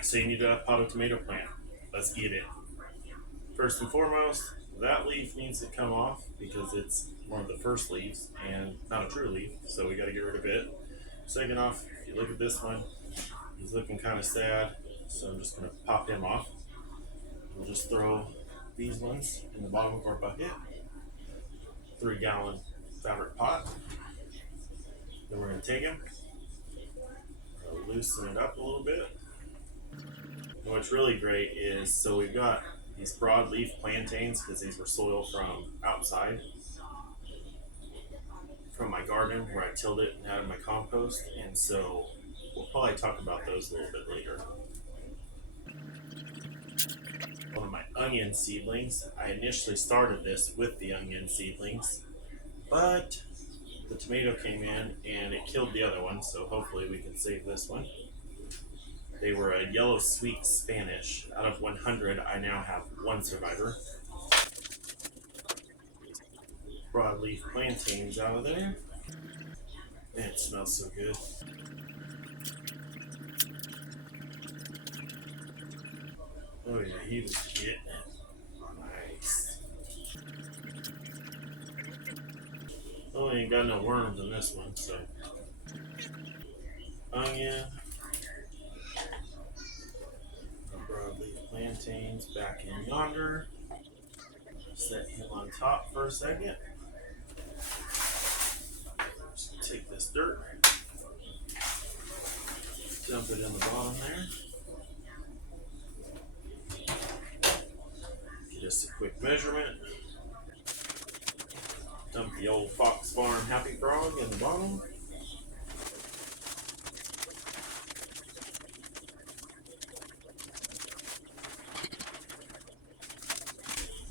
So you need a potted tomato plant. Let's get it. First and foremost, that leaf needs to come off because it's one of the first leaves and not a true leaf, so we got to get rid of it. Second off, if you look at this one, he's looking kind of sad, so I'm just going to pop him off. We'll just throw these ones in the bottom of our bucket, 3-gallon fabric pot. Then we're going to take him, loosen it up a little bit. And what's really great is, so we've got these broadleaf plantains because these were soil from outside, from my garden where I tilled it and added my compost, and so we'll probably talk about those a little bit later. One of my onion seedlings, I initially started this with the onion seedlings, but the tomato came in and it killed the other one, so hopefully we can save this one. They were a yellow sweet Spanish. Out of 100, I now have 1 survivor. Broadleaf plantains out of there. Man, it smells so good. Oh yeah, he was getting it. Nice. Oh, ain't got no worms in this one, so. Onion. Broadleaf plantains back in yonder. Set him on top for a second. Just take this dirt, dump it in the bottom there. Get us a quick measurement. Dump the old Foxfarm Happy Frog in the bottom.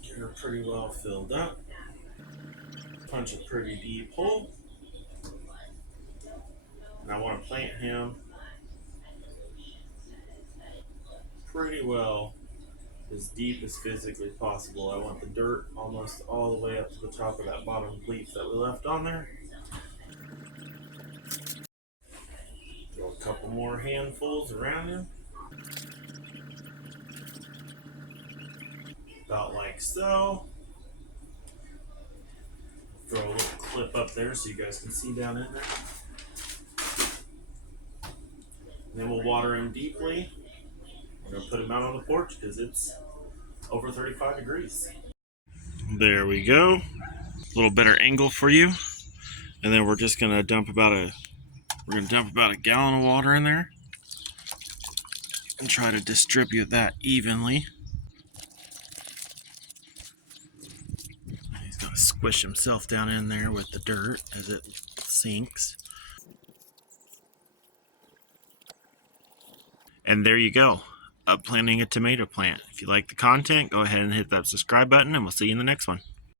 Get her pretty well filled up. Punch a pretty deep hole. And I want to plant him pretty well as deep as physically possible. I want the dirt almost all the way up to the top of that bottom leaf that we left on there. Throw a couple more handfuls around him. About like so. Throw a little clip up there so you guys can see down in there. And then we'll water him deeply. We're going to put him out on the porch because it's over 35 degrees. There we go. A little better angle for you. And then we're just going to dump about a gallon of water in there and try to distribute that evenly. He's going to squish himself down in there with the dirt as it sinks. And there you go. Planting a tomato plant. If you like the content, go ahead and hit that subscribe button and we'll see you in the next one.